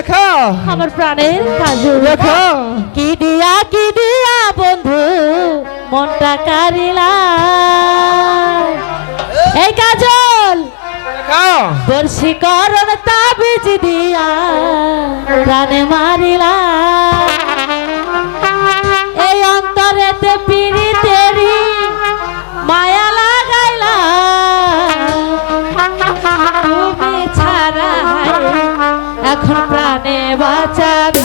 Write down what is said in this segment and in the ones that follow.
লেখা। আমার প্রাণের কাজু লেখা। কি দিয়া কি দিয়া বন্ধু মনটা কারিলা। এই কাজল বর্ষি করণ তাবিজ দিয়া প্রাণে মারিলা। এই অন্তরেতে পিড়ি তেরি মায়া লাগাইলা। তুমি ছাড়া এখন বাঁচাবে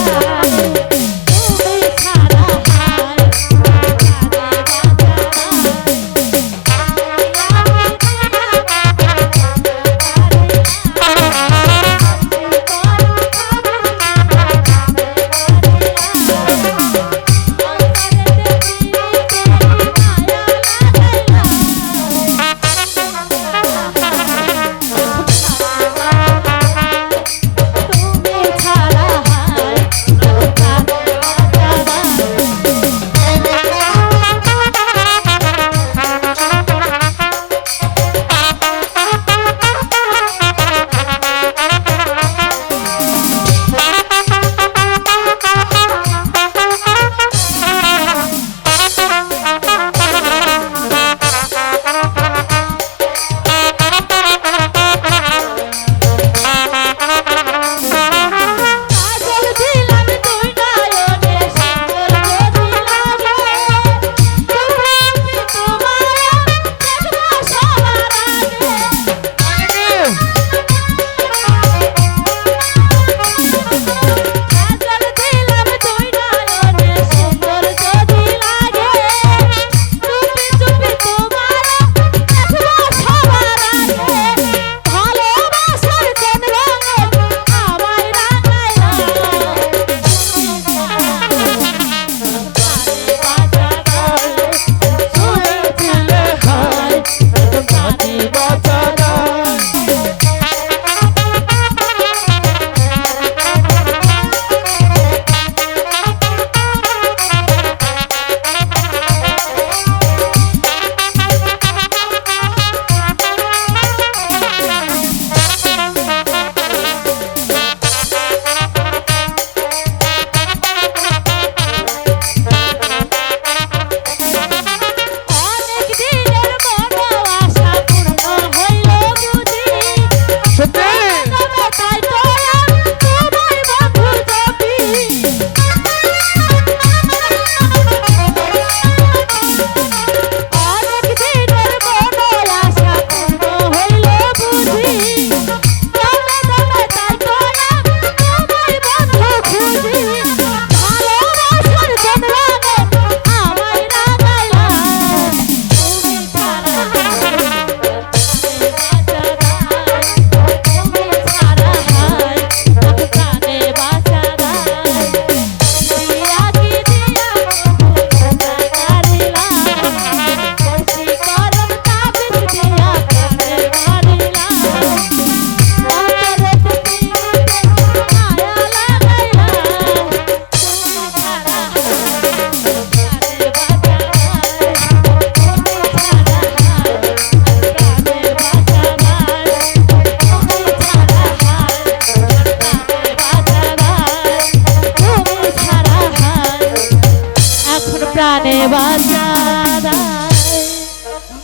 llevar